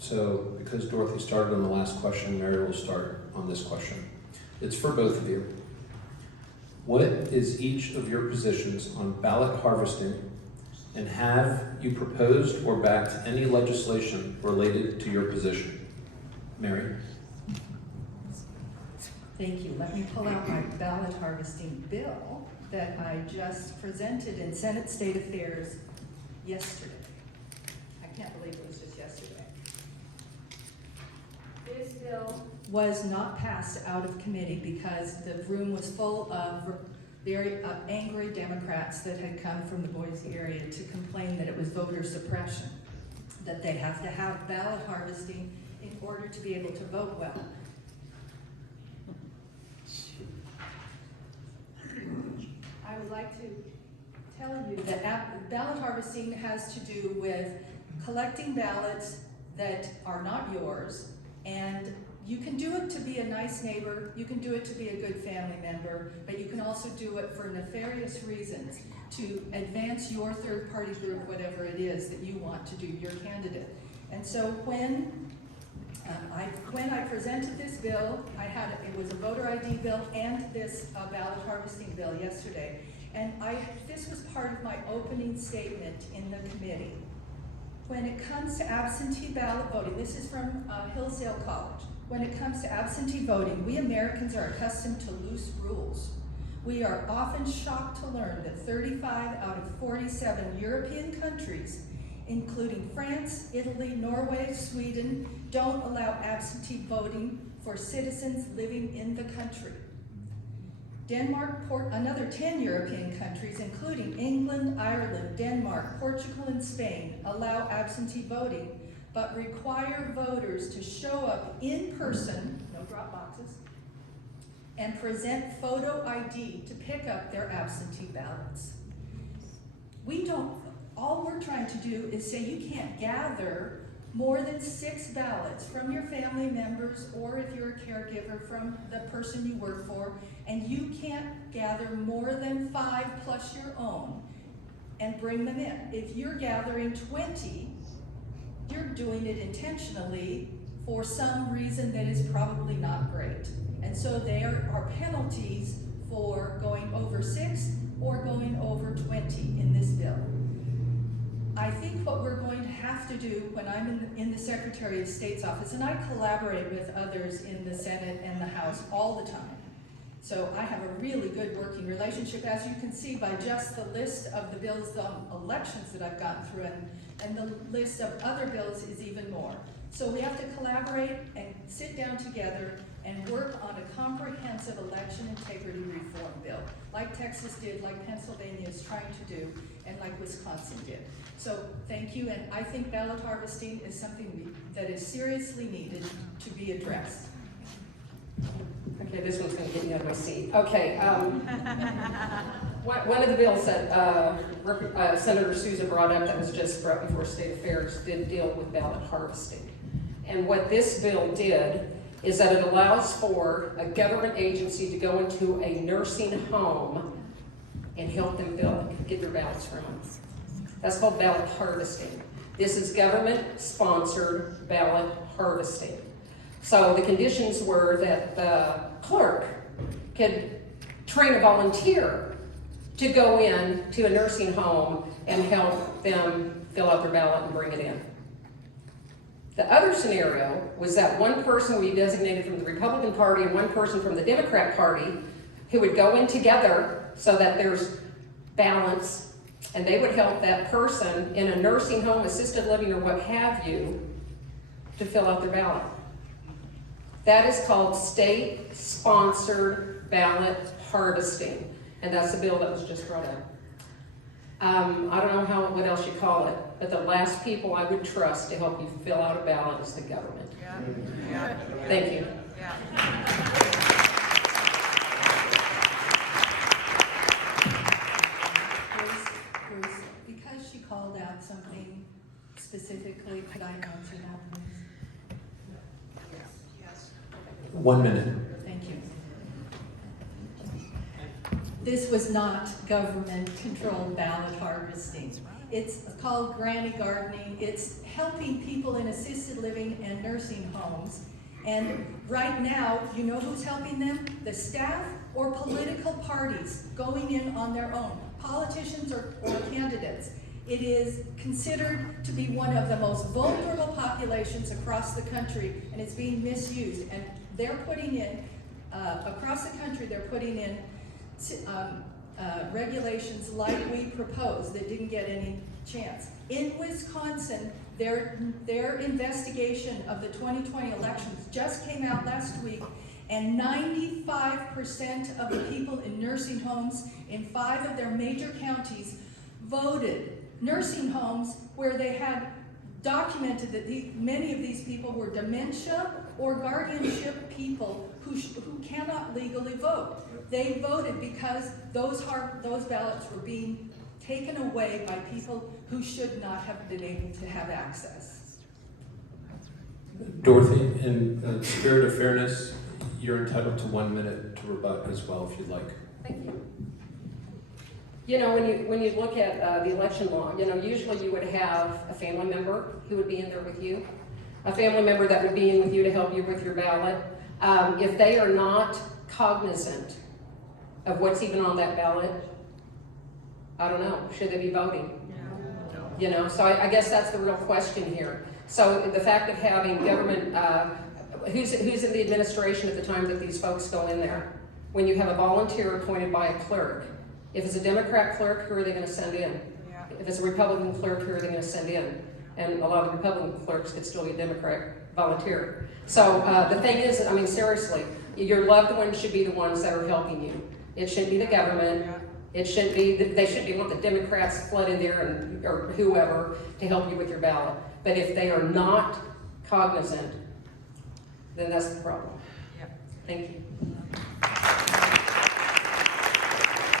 So because Dorothy started on the last question, Mary will start on this question. It's for both of you. What is each of your positions on ballot harvesting, and have you proposed or backed any legislation related to your position? Mary? Thank you. Let me pull out my ballot harvesting bill that I just presented in Senate State Affairs yesterday. I can't believe it was just yesterday. This bill was not passed out of committee because the room was full of very angry Democrats that had come from the Boise area to complain that it was voter suppression, that they have to have ballot harvesting in order to be able to vote well. I would like to tell you that ballot harvesting has to do with collecting ballots that are not yours, and you can do it to be a nice neighbor, you can do it to be a good family member, but you can also do it for nefarious reasons to advance your third-party group, whatever it is that you want to do, your candidate. And so when I presented this bill, it was a voter ID bill and this ballot harvesting bill yesterday, and this was part of my opening statement in the committee. When it comes to absentee ballot voting, this is from Hillsdale College. When it comes to absentee voting, we Americans are accustomed to loose rules. We are often shocked to learn that 35 out of 47 European countries, including France, Italy, Norway, Sweden, don't allow absentee voting for citizens living in the country. Denmark, another 10 European countries, including England, Ireland, Denmark, Portugal, and Spain, allow absentee voting, but require voters to show up in person, no drop boxes, and present photo ID to pick up their absentee ballots. All we're trying to do is say you can't gather more than 6 ballots from your family members, or if you're a caregiver, from the person you work for, and you can't gather more than 5 plus your own and bring them in. If you're gathering 20, you're doing it intentionally for some reason that is probably not great. And so there are penalties for going over 6 or going over 20 in this bill. I think what we're going to have to do when I'm in the Secretary of State's office, and I collaborate with others in the Senate and the House all the time, so I have a really good working relationship, as you can see by just the list of the bills, the elections that I've gotten through, and the list of other bills is even more. So we have to collaborate and sit down together and work on a comprehensive election integrity reform bill, like Texas did, like Pennsylvania is trying to do, and like Wisconsin did. So thank you, and I think ballot harvesting is something that is seriously needed to be addressed. Okay, this one's going to get me out of my seat. Okay, one of the bills that Senator Souza brought up that was just brought before State Affairs did deal with ballot harvesting. And what this bill did is that it allows for a government agency to go into a nursing home and help them get their ballots from them. That's called ballot harvesting. This is government-sponsored ballot harvesting. So the conditions were that the clerk could train a volunteer to go in to a nursing home and help them fill out their ballot and bring it in. The other scenario was that one person would be designated from the Republican Party and one person from the Democrat Party who would go in together so that there's balance, and they would help that person in a nursing home, assisted living, or what have you, to fill out their ballot. That is called state-sponsored ballot harvesting, and that's the bill that was just brought up. I don't know what else you call it, but the last people I would trust to help you fill out a ballot is the government. Yeah. Thank you. Yeah. Bruce, because she called out something specifically, could I answer that, please? Yes. 1 minute. Thank you. This was not government-controlled ballot harvesting. It's called granny gardening. It's helping people in assisted living and nursing homes. And right now, you know who's helping them? The staff or political parties going in on their own, politicians or candidates. It is considered to be one of the most vulnerable populations across the country, and it's being misused. And they're putting in, across the country, they're putting in regulations like we proposed that didn't get any chance. In Wisconsin, their investigation of the 2020 elections just came out last week, and 95% of the people in nursing homes in 5 of their major counties voted. Nursing homes where they had documented that many of these people were dementia or guardianship people who cannot legally vote. They voted because those ballots were being taken away by people who should not have been able to have access. Dorothy, in the spirit of fairness, you're entitled to 1 minute to rebut as well if you'd like. Thank you. You know, when you look at the election law, you know, usually you would have a family member who would be in there with you, a family member that would be in with you to help you with your ballot. If they are not cognizant of what's even on that ballot, I don't know, should they be voting? You know, so I guess that's the real question here. So the fact of having government, who's in the administration at the time that these folks go in there? When you have a volunteer appointed by a clerk, if it's a Democrat clerk, who are they going to send in? Yeah. If it's a Republican clerk, who are they going to send in? And a lot of the Republican clerks could still be a Democrat volunteer. So the thing is, I mean, seriously, your loved ones should be the ones that are helping you. It shouldn't be the government. It shouldn't be, they shouldn't be want the Democrats flood in there and, or whoever to help you with your ballot. But if they are not cognizant, then that's the problem. Yep. Thank you.